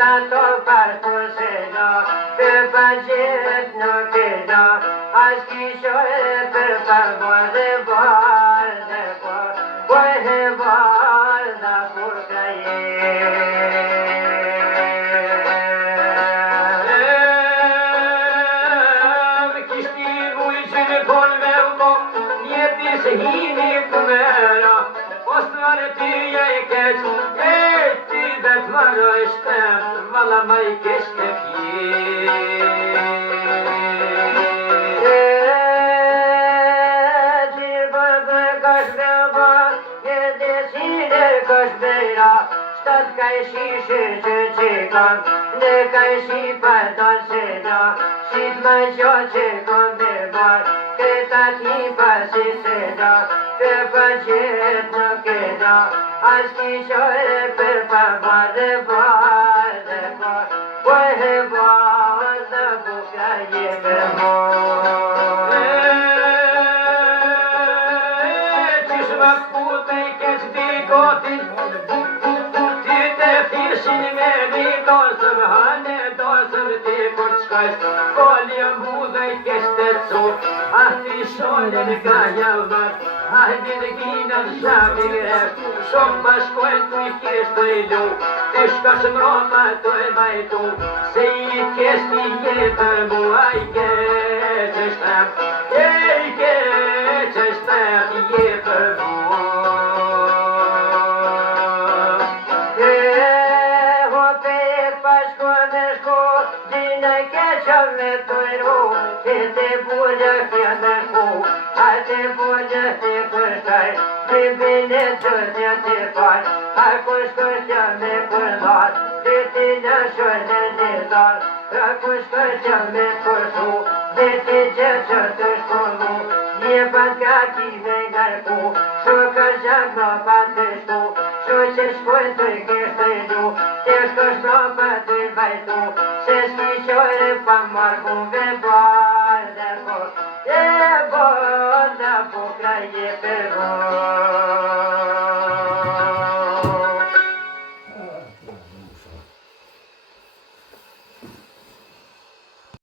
Tanto par por señor, que pa' no que da, as kishore për përmor dhe bar dhe por, he bar dhe por kraje. Kishti mujqin kon me ulo, njetis hini kumera, osnare ty e keq, ti bet varo e shtem, vala ma i keq të Stat ka i shishe që qikon, ne ka i shi përdon se do, shit më gjo që kon me bar, këta ti pasi se do, për përgjit nuk e do, as ki qore për përbar dhe bar dhe bar, he bar dhe buka jeme mor. Qish më kute i keq dikotit, Fishin me një dosëm, hane dosëm ti kur t'shkojsh, kolja mudha i keshte t'sur, ti shojnë nga javnat, dirgina t'shabi grep, shok pa shkojnë t'u i kesh të i lu, ti shkash mroma t'u e bajtu, se i kesh t'i je për mua i keq e shtem, je për mua. E bol da pokraje per